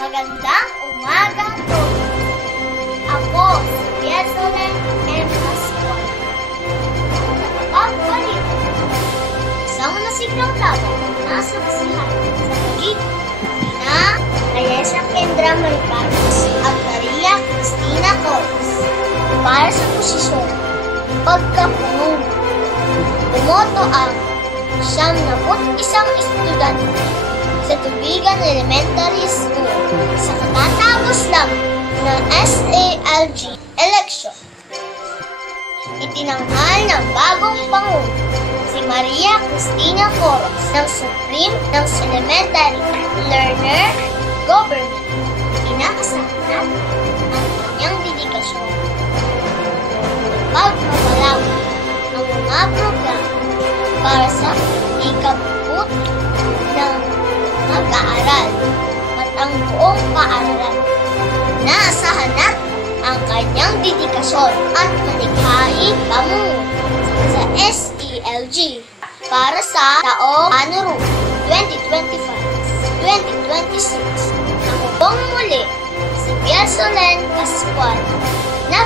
Magandang umaga po. Ako si Biasolen M. Pascual. Pagbalik. Isang masiglang tao nasa basihan sa paligid na Ayesha Kendra Maricanos at Maria Cristina Cortes para sa posisyon pagkapunong. Bumoto ang 71 estudyante sa Tubigan Elementary School sa katatapos lang ng SALG election. Itinanghal ng bagong Pangulo si Maria Cristina Cortes ng Supreme ng Elementary Learner Government. Inaasahan ang kanyang dedikasyon. Pagpapalawak ang mga programa para sa ikabubuti ng mag-aaral at ang buong paaralan. Naasahan natin ang kanyang dedikasyon at malikhaing pamumuno sa SELG para sa taong Anuru 2025-2026. Ako pong muli si Biasolen Pascual na